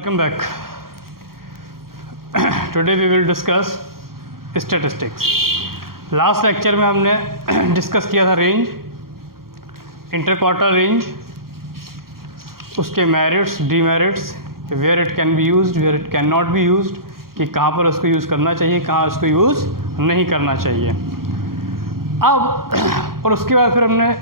Welcome back. Today we will discuss statistics. Last lecture में हमने discuss किया था रेंज, इंटरक्वार्टर रेंज, उसके merits, demerits, where it can be used, where it can not be used, कि कहाँ पर उसको यूज़ करना चाहिए, कहाँ उसको यूज़ नहीं करना चाहिए. अब और उसके बाद फिर हमने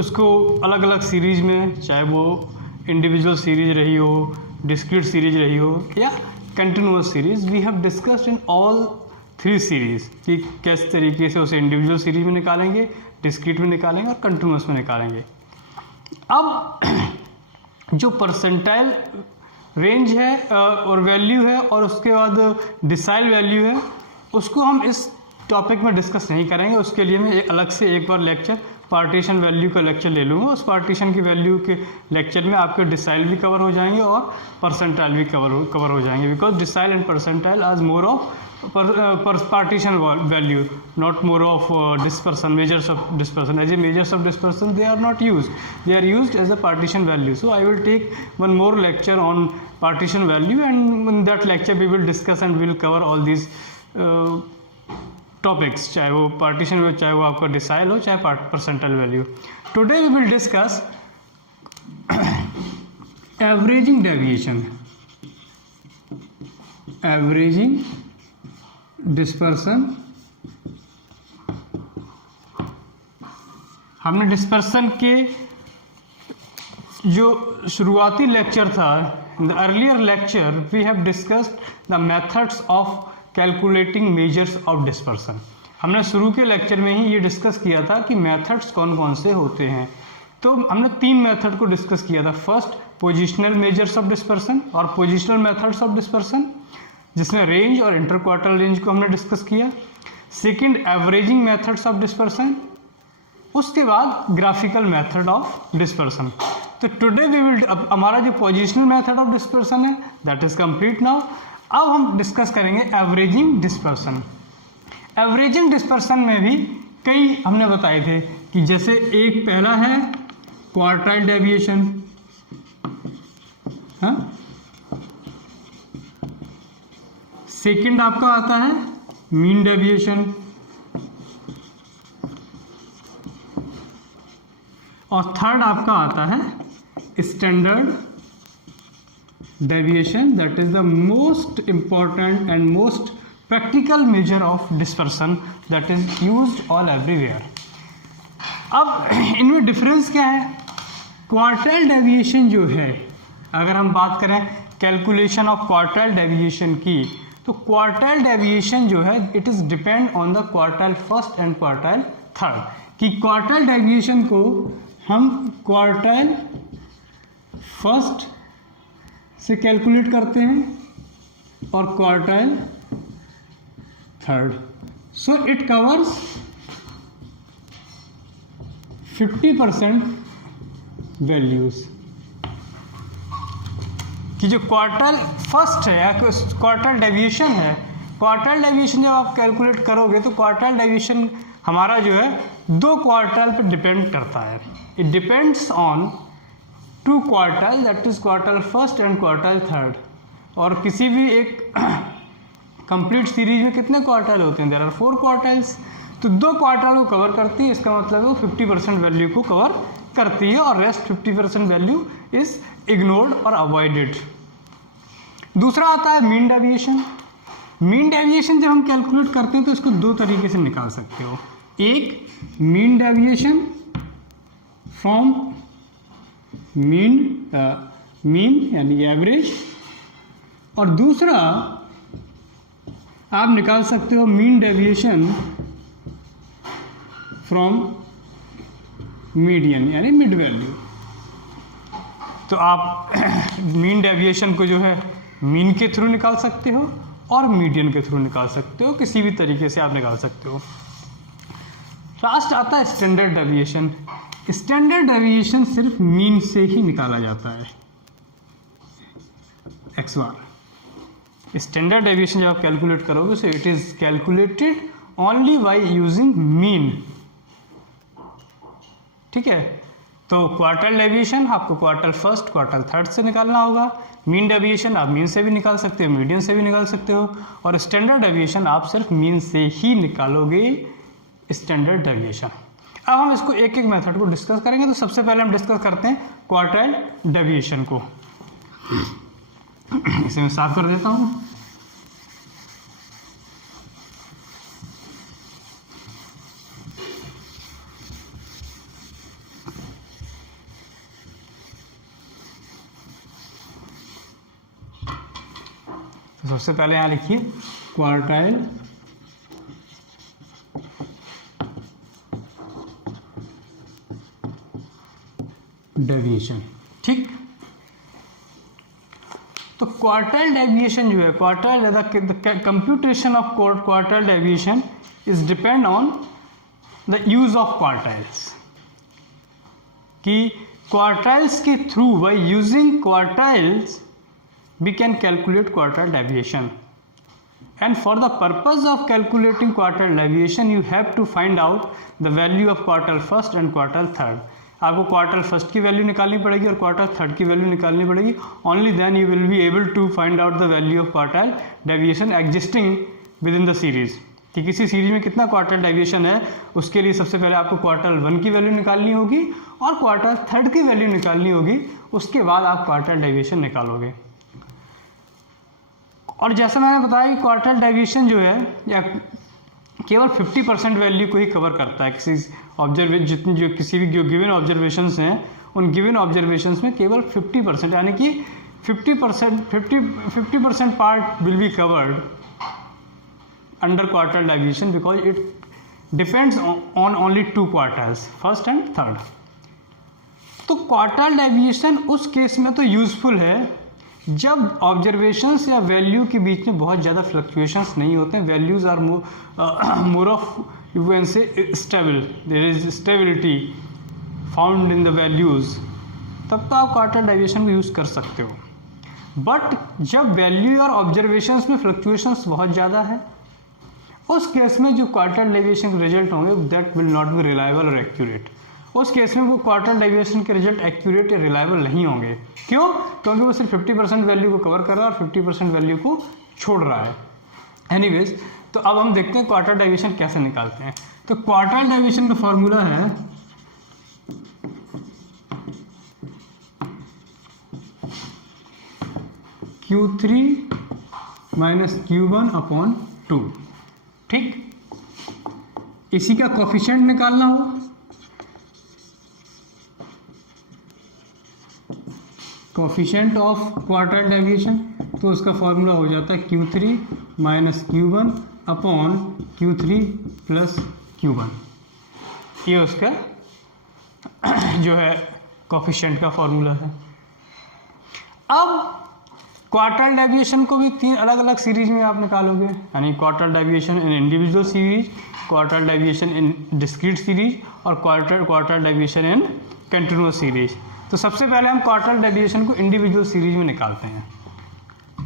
उसको अलग अलग सीरीज में, चाहे वो इंडिविजुअल सीरीज रही हो, डिस्क्रीट सीरीज रही हो या continuous series, we have discussed in all 3 series कि किस तरीके से उसे इंडिविजुअल सीरीज में निकालेंगे, डिस्क्रीट में निकालेंगे और कंटिन्यूअस में निकालेंगे. अब जो परसेंटाइल रेंज है और वैल्यू है और उसके बाद डिसाइल वैल्यू है, उसको हम इस टॉपिक में डिस्कस नहीं करेंगे. उसके लिए मैं अलग से एक बार लेक्चर पार्टीशन वैल्यू का लेक्चर ले लूँगा. उस पार्टीशन की वैल्यू के लेक्चर में आपके डिसाइल भी कवर हो जाएंगे और परसेंटाइल भी कवर हो जाएंगे, बिकॉज डिसाइल एंड परसेंटाइल आज more of partition value, not more of dispersion, measures of dispersion. As a measures of dispersion, they are not used. They are used as a partition value. So I will take one more lecture on partition value, and in that lecture we will discuss and we will cover all these topics. चाहे वो partition हो, चाहे वो आपका decile हो, चाहे percentile value. Today we will discuss averaging deviation, averaging dispersion. हमने dispersion के जो शुरुआती लेक्चर था, in the earlier lecture we have discussed the methods of calculating measures of dispersion. हमने शुरू के लेक्चर में ही ये डिस्कस किया था कि मेथड्स कौन कौन से होते हैं. तो हमने 3 मेथड को डिस्कस किया था. First, positional measures of dispersion और पोजिशनल मेथड्स ऑफ डिस्पर्सन, जिसमें रेंज और इंटरक्वार्टर रेंज को हमने डिस्कस किया. Second, averaging methods of dispersion. उसके बाद ग्राफिकल मेथड ऑफ डिस्पर्सन. तो टुडे वी विल, अब हमारा जो पोजिशनल मेथड ऑफ डिस्पर्सन है दैट इज कंप्लीट नाउ. अब हम डिस्कस करेंगे एवरेजिंग डिस्पर्सन. एवरेजिंग डिस्पर्सन में भी कई हमने बताए थे कि जैसे एक पहला है क्वार्टाइल डेविएशन, हाँ. सेकंड आपका आता है मीन डेविएशन, और थर्ड आपका आता है standard deviation. That is the most important and most practical measure of dispersion that is used all everywhere. अब इनमें डिफरेंस क्या है? क्वार्टाइल डेविएशन जो है, अगर हम बात करें कैलकुलेशन ऑफ क्वार्टाइल डेविएशन की, तो क्वार्टाइल डेविएशन जो है it is depend on the quartile first and quartile third. कि क्वार्टाइल डेविएशन को हम क्वार्टाइल फर्स्ट से कैलकुलेट करते हैं और quartile third. So it covers 50% values. कि जो क्वार्टाइल फर्स्ट है या क्वार्टाइल डेविएशन है, क्वार्टाइल डेविएशन जब आप कैलकुलेट करोगे तो क्वार्टाइल डेविएशन हमारा जो है 2 क्वार्टाइल पर डिपेंड करता है. It depends on 2 quartile, that is quartile first and quartile third. और किसी भी एक कंप्लीट सीरीज में कितने क्वार्टाइल होते हैं? There are 4 quartiles. तो 2 क्वार्टाइल को कवर करती है, इसका मतलब वो 50% वैल्यू को कवर करती है और रेस्ट 50% वैल्यू इज इग्नोर्ड और अवॉइडेड. दूसरा आता है मीन डेविएशन. मीन डेविएशन जब हम कैलकुलेट करते हैं तो इसको 2 तरीके से निकाल सकते हो. एक, मीन डेविएशन फ्रॉम मीन यानी एवरेज, और दूसरा आप निकाल सकते हो मीन डेविएशन फ्रॉम मीडियन यानी मिड वैल्यू. तो आप मीन डेविएशन को जो है मीन के थ्रू निकाल सकते हो और मीडियन के थ्रू निकाल सकते हो, किसी भी तरीके से आप निकाल सकते हो. लास्ट आता है स्टैंडर्ड डेविएशन. स्टैंडर्ड डेविएशन सिर्फ मीन से ही निकाला जाता है, एक्स बार. स्टैंडर्ड डेविएशन जब आप कैलकुलेट करोगे so it is calculated only by using mean. ठीक है. तो क्वार्टाइल डेविएशन आपको क्वार्टाइल फर्स्ट क्वार्टाइल थर्ड से निकालना होगा। मीन डेविएशन आप मीन से भी निकाल सकते हो, मीडियन से भी निकाल सकते हो, और स्टैंडर्ड डेविएशन आप सिर्फ मीन से ही निकालोगे, स्टैंडर्ड डेविएशन। अब हम इसको एक एक मेथड को डिस्कस करेंगे। तो सबसे पहले हम डिस्कस करते हैं क्वार्टाइल डेविएशन को। इसे मैं साफ कर देता हूँ। तो सबसे पहले यहाँ लिखिए क्वार्टाइल डेविएशन। ठीक, तो क्वार्टाइल डेविएशन जो है, quartile the computation of quartile deviation is depend on the use of quartiles, कि क्वार्टाइल्स के through by using quartiles we can calculate quartile deviation, and for the purpose of calculating quartile deviation you have to find out the value of quartile first and quartile third। आपको quartile first की value निकालनी पड़ेगी और quartile third की value निकालनी पड़ेगी। Only then you will be able to find out the value of quartile deviation existing within the series, कि किसी सीरीज में कितना क्वार्टाइल डेविएशन है। उसके लिए सबसे पहले आपको क्वार्टाइल वन की वैल्यू निकालनी होगी और क्वार्टाइल थर्ड की वैल्यू निकालनी होगी, उसके बाद आप क्वार्टाइल डेविएशन निकालोगे। और जैसा मैंने बताया कि क्वार्टाइल डेविएशन जो है या केवल 50% वैल्यू को ही कवर करता है। किसी भी जो गिवन ऑब्जर्वेशंस हैं उन गिवन ऑब्जर्वेशंस में केवल 50%, यानी कि 50% part will be covered under quartile deviation, because it depends on only two quartiles, first and third. तो क्वार्टाइल डेविएशन उस केस में तो यूजफुल है जब ऑब्जर्वेशंस या वैल्यू के बीच में बहुत ज़्यादा फ्लक्चुएशंस नहीं होते हैं, values are more of you can say stable, there is stability found in the values, तब तो आप क्वार्टाइल डेविएशन को यूज़ कर सकते हो। बट जब वैल्यू और ऑब्जर्वेशंस में फ्लक्चुएशंस बहुत ज़्यादा है, उस केस में जो क्वार्टाइल डेविएशन के रिजल्ट होंगे that will not be reliable और एक्यूरेट। उस केस में वो क्वार्टाइल डेविएशन के रिजल्ट एक्यूरेट या रिलायबल नहीं होंगे। क्यों? क्योंकि वो सिर्फ 50% वैल्यू को कवर कर रहा है और 50% वैल्यू को छोड़ रहा है। एनीवेज, तो अब हम देखते हैं क्वार्टाइल डेविएशन कैसे निकालते हैं। तो क्वार्टाइल डेविएशन का फॉर्मूला है Q3 माइनस Q1 अपॉन 2। ठीक, इसी का कोफिशिएंट निकालना हो, कोफिशिएंट ऑफ क्वार्टाइल डेविएशन, तो उसका फॉर्मूला हो जाता है Q3 minus Q1 upon Q3 plus Q1। ये उसका जो है कोफिशिएंट का फॉर्मूला है। अब क्वार्टाइल डेविएशन को भी 3 अलग अलग सीरीज में आप निकालोगे, यानी quartile deviation in individual series, quartile deviation in discrete series और quartile deviation in continuous series. तो सबसे पहले हम क्वार्टाइल डेविएशन को इंडिविजुअल सीरीज में निकालते हैं।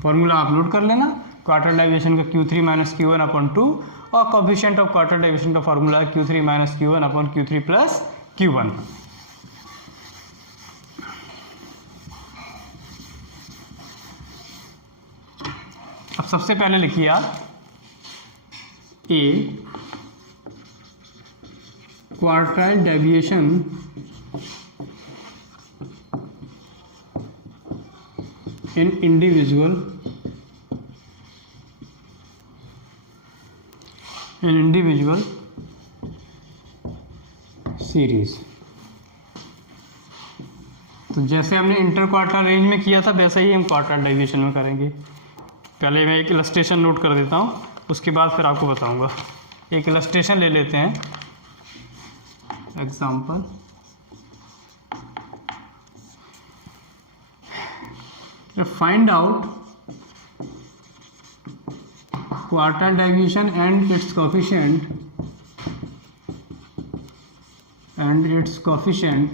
फॉर्मूला आप नोट कर लेना, क्वार्टाइल डेविएशन का Q3 माइनस Q1 अपॉन 2 और कोफिशिएंट ऑफ क्वार्टाइल डेविएशन का फॉर्मूला है Q3 minus Q1 upon Q3 plus Q1। अब सबसे पहले लिखिए आप A quartile deviation in individual series. तो जैसे हमने इंटर क्वार्टाइल रेंज में किया था वैसे ही हम क्वार्टाइल डेविएशन में करेंगे। पहले मैं एक इलस्ट्रेशन नोट कर देता हूँ, उसके बाद फिर आपको बताऊँगा। एक इलस्ट्रेशन ले लेते हैं, example. Find out quartile deviation and its coefficient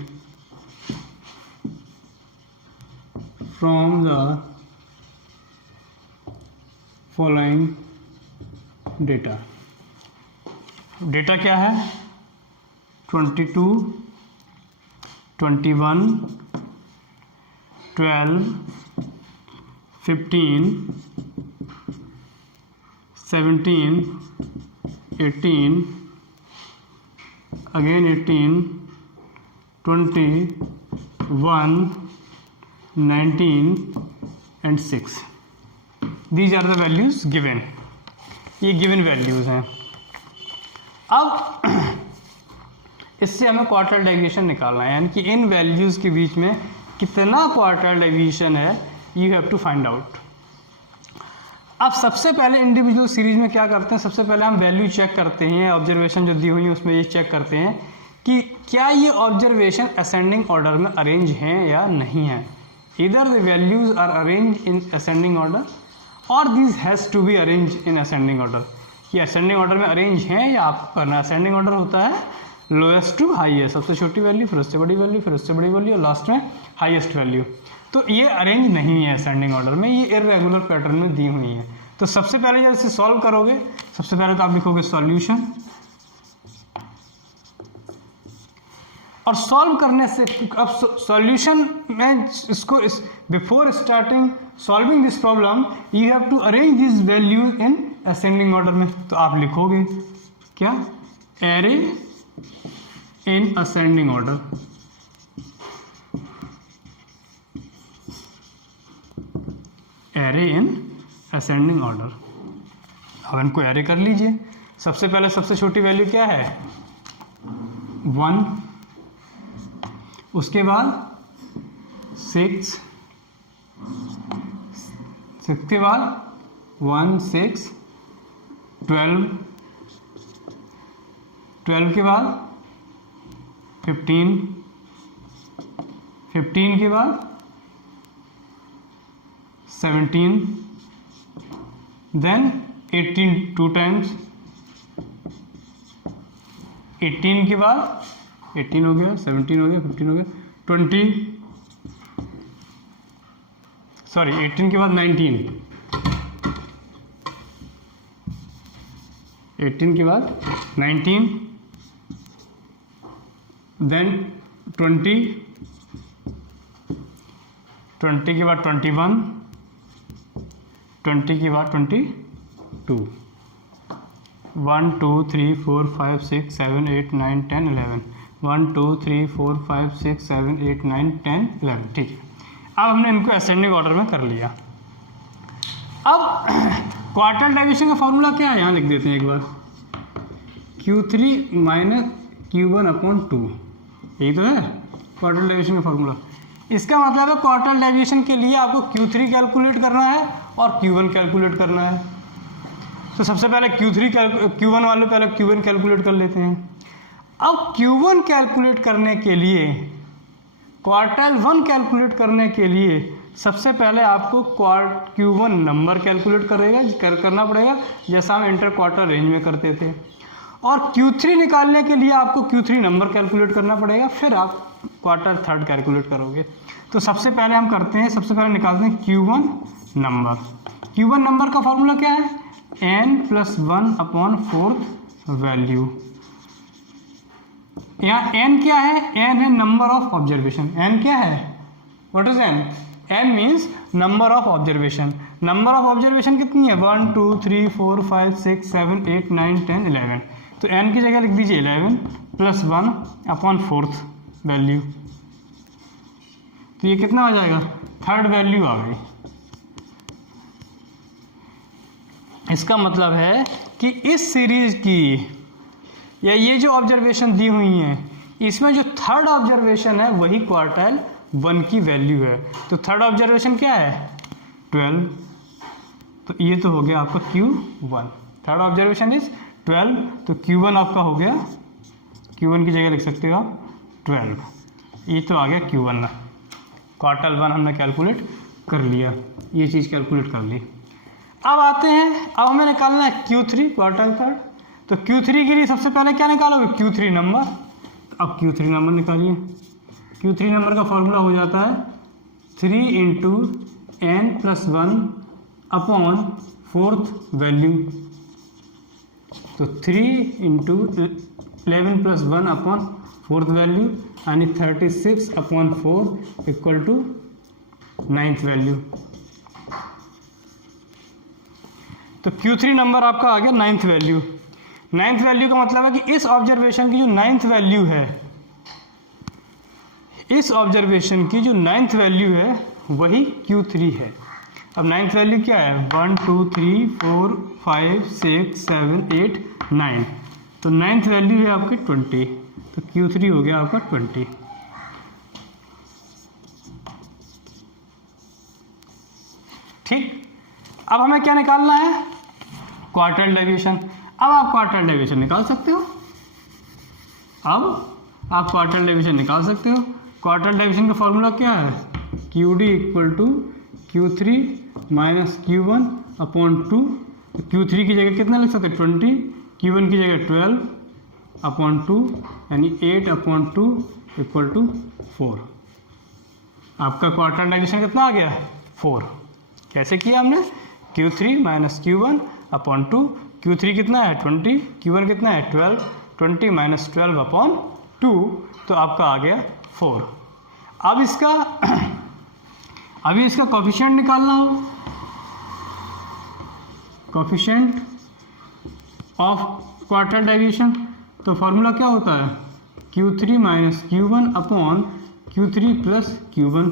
from the following data। Data क्या है? 22, 21, 12, 15, 17, 18, again 18, 20, 1, 19 and 6. These are the values given. ये गिवन वैल्यूज हैं. अब इससे हमें क्वार्टाइल डेविएशन निकालना है, यानी कि इन वैल्यूज के बीच में कितना क्वार्टाइल डेविएशन है, you have to find out. अब सबसे पहले इंडिविजुअल सीरीज में क्या करते हैं, सबसे पहले हम वैल्यू चेक करते हैं. ऑब्जर्वेशन जो दी हुई है उसमें ये चेक करते हैं कि क्या ये ऑब्जर्वेशन असेंडिंग ऑर्डर में अरेंज हैं या नहीं है. इधर the values are arrange in ascending order और this has to be arrange in ascending order. ये असेंडिंग ऑर्डर में अरेंज हैं या आपको करना. असेंडिंग ऑर्डर होता है लोएस्ट टू हाईएस्ट, सबसे छोटी वैल्यू, फिर उससे बड़ी वैल्यू, फिर उससे बड़ी वैल्यू और लास्ट में हाईएस्ट वैल्यू. तो ये अरेंज नहीं है असेंडिंग ऑर्डर में, ये इर्रेगुलर पैटर्न में दी हुई है. तो सबसे पहले जब इसे सॉल्व करोगे, सबसे पहले तो आप लिखोगे सॉल्यूशन, और सॉल्व करने से अब सॉल्यूशन में इसको before starting solving this problem you have to arrange this values in ascending order में. तो आप लिखोगे क्या, array in ascending order. Array in ascending order. अब इनको एरे कर लीजिए. सबसे पहले सबसे छोटी वैल्यू क्या है, 1, उसके बाद 6, 6 के बाद 1, 6, 12, 12 के बाद 15, 15 के बाद 17, देन 18 2 टाइम्स, 18 के बाद 18 हो गया, 17 हो गया, 15 हो गया, 20, सॉरी 18 के बाद 19, 18 के बाद 19, देन 20, 20 के बाद 21, 20 के बाद 22, 1 2 3 4 5 6 7 8 9 10 11, 1 2 3 4 5 6 7 8 9 10 11. ठीक है, अब हमने इनको असेंडिंग ऑर्डर में कर लिया. अब क्वार्टाइल डेविएशन का फॉर्मूला क्या है, यहाँ लिख देते हैं एक बार, Q3 माइनस Q1/2. यही तो है क्वार्टाइल डेविएशन का फॉर्मूला. इसका मतलब है क्वार्टाइल डेविएशन के लिए आपको Q3 कैलकुलेट करना है और Q1 कैलकुलेट करना है. तो सबसे पहले Q1 वाले पहले Q1 कैलकुलेट कर लेते हैं. अब Q1 कैलकुलेट करने के लिए, क्वार्टाइल 1 कैलकुलेट करने के लिए सबसे पहले आपको Q1 नंबर कैलकुलेट करना पड़ेगा, जैसा हम इंटर क्वार्टर रेंज में करते थे. और Q3 निकालने के लिए आपको Q3 नंबर कैलकुलेट करना पड़ेगा, फिर आप क्वार्टर थर्ड कैलकुलेट करोगे. तो सबसे पहले हम करते हैं, सबसे पहले निकालते हैं Q1 नंबर. Q1 नंबर का फॉर्मूला क्या है, n+1/4 वैल्यू. यहाँ n क्या है, n है नंबर ऑफ ऑब्जर्वेशन. n क्या है, what is n? n means number of observation. Number of observation कितनी है, 1 2 3 4 5 6 7 8 9 10 11. तो n की जगह लिख दीजिए 11 +1/4 वैल्यू. तो ये कितना हो जाएगा, थर्ड वैल्यू आ गई. इसका मतलब है कि इस सीरीज की या ये जो ऑब्जर्वेशन दी हुई हैं, इसमें जो थर्ड ऑब्जर्वेशन है वही क्वार्टाइल 1 की वैल्यू है. तो थर्ड ऑब्जर्वेशन क्या है, 12. तो ये तो हो गया आपका Q1. Third observation is 12. तो Q1 आपका हो गया, Q1 की जगह लिख सकते हो आप 12. ये तो आ गया Q1. क्वार्टाइल 1 हमने कैलकुलेट कर लिया, ये चीज़ कैलकुलेट कर ली. अब आते हैं, अब हमें निकालना है Q3 क्वार्टाइल थर्ड. तो Q3 के लिए सबसे पहले क्या निकालोगे, Q3 नंबर. अब Q3 नंबर निकालिए. Q3 नंबर का फॉर्मूला हो जाता है 3 × n+1/4 वैल्यू. तो 3 × 11 + 1/4 फोर्थ वैल्यू, यानी 36/4 इक्वल टू 9th वैल्यू। तो Q3 नंबर आपका आ गया 9th वैल्यू। 9th वैल्यू का मतलब है कि इस ऑब्जर्वेशन की जो 9th वैल्यू है, इस ऑब्जर्वेशन की जो 9th वैल्यू है वही Q3 है। अब 9th वैल्यू क्या है? 1 2 3 4 5 6 7 8 9। तो 9th वैल्यू है आपकी 20, तो Q3 हो गया आपका 20। ठीक, अब हमें क्या निकालना है? Quartile deviation. अब आप क्वार्टाइल डेविएशन निकाल सकते हो। क्वार्टाइल डेविएशन का फॉर्मूला क्या है? QD equal to Q3 minus Q1 upon 2। तो Q3 की जगह कितना लिख सकते हैं? 20, Q1 की जगह 12 अपॉन 2, यानी 8 अपॉन 2 इक्वल टू 4। आपका क्वार्टाइल डेविएशन कितना आ गया? 4। कैसे किया हमने? Q3 minus Q1 upon 2। Q3 कितना है? 20, Q1 कितना है? 12, 20 माइनस 12 अपॉन 2, तो आपका आ गया 4। अभी इसका कोफिशिएंट निकालना हो, कोफिशिएंट ऑफ क्वार्टाइल डेविएशन, तो फॉर्मूला क्या होता है? Q3 minus Q1 upon Q3 plus Q1।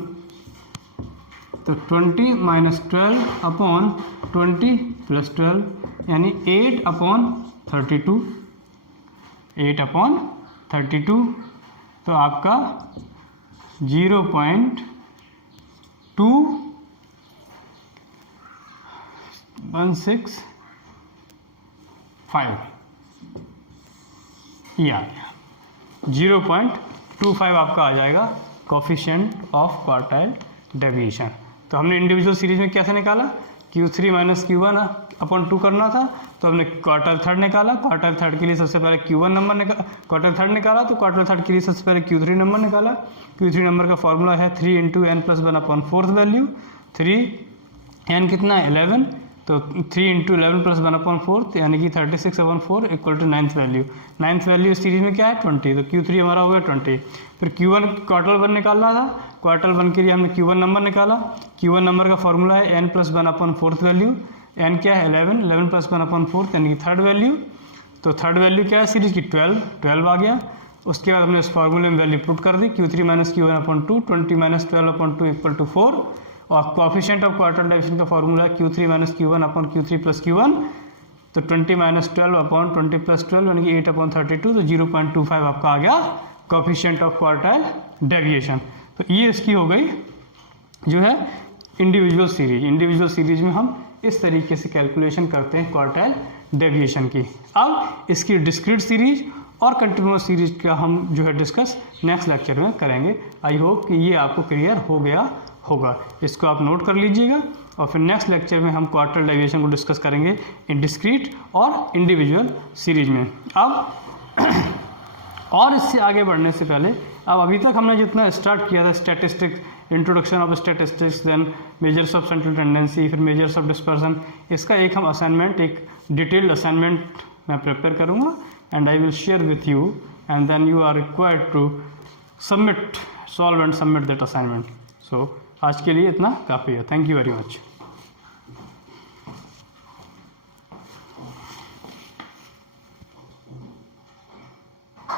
तो 20 माइनस 12 अपॉन 20 प्लस 12, यानी 8 अपॉन 32। 8 अपॉन 32, तो आपका 0.2165 ये आ गया। 0.25 आपका आ जाएगा कोफिशिएंट ऑफ क्वार्टाइल डेविएशन। तो हमने इंडिविजुअल सीरीज में कैसे निकाला? Q3 माइनस Q1 अपॉन 2 करना था, तो हमने क्वार्टाइल थर्ड निकाला। क्वार्टाइल थर्ड के लिए सबसे पहले Q1 नंबर निकाला, क्वार्टाइल थर्ड निकाला, तो क्वार्टाइल थर्ड के लिए सबसे पहले Q3 नंबर निकाला। Q3 नंबर का फॉर्मूला है 3 × n + 1 upon 4th value. 3 n कितना है? 11, तो 3 × 11 + 1 अपॉन 4, यानी कि 36/4 equal to 9th value. 9th value इस सीरीज में क्या है? 20, तो Q3 हमारा हो गया 20। फिर Q1 क्वार्टाइल 1 निकालना था, क्वार्टाइल 1 के लिए हमने Q1 नंबर निकाला। Q1 नंबर का फॉर्मूला है n + 1 upon 4th value. n क्या है? 11, 11 + 1 अपॉन 4, यानी कि थर्ड वैल्यू। तो थर्ड वैल्यू क्या है सीरीज की? 12 आ गया। उसके बाद हमने इस फार्मूले में वैल्यू पुट कर दी, Q3 minus Q1 upon 2, 20 minus 12 upon 2 equal to 4। और कोफिशिएंट ऑफ क्वार्टाइल डेविएशन का फॉर्मूला है Q3 minus Q1 upon Q3 plus Q1। तो 20 माइनस 12 अपॉन 20 प्लस 12, यानी कि 8 अपॉन 32, तो 0.25 आपका आ गया कोफिशिएंट ऑफ क्वार्टाइल डेविएशन। तो ये इसकी हो गई जो है इंडिविजुअल सीरीज। इंडिविजुअल सीरीज में हम इस तरीके से कैलकुलेशन करते हैं क्वार्टाइल डेविएशन की। अब इसकी डिस्क्रीट सीरीज और कंटिन्यूअस सीरीज का हम जो है डिस्कस नेक्स्ट लेक्चर में करेंगे। आई होप कि ये आपको क्लियर हो गया होगा। इसको आप नोट कर लीजिएगा, और फिर नेक्स्ट लेक्चर में हम क्वार्टाइल डेविएशन को डिस्कस करेंगे इन डिस्क्रीट और इंडिविजुअल सीरीज में। अब और इससे आगे बढ़ने से पहले, अब अभी तक हमने जितना स्टार्ट किया था, statistics, introduction of statistics, then measures of central tendency, फिर मेजर्स ऑफ डिस्पर्सन, इसका एक हम असाइनमेंट, एक डिटेल्ड असाइनमेंट मैं प्रिपेयर करूँगा and I will share with you, and then you are required to solve and submit that assignment. So आज के लिए इतना काफ़ी है। Thank you very much.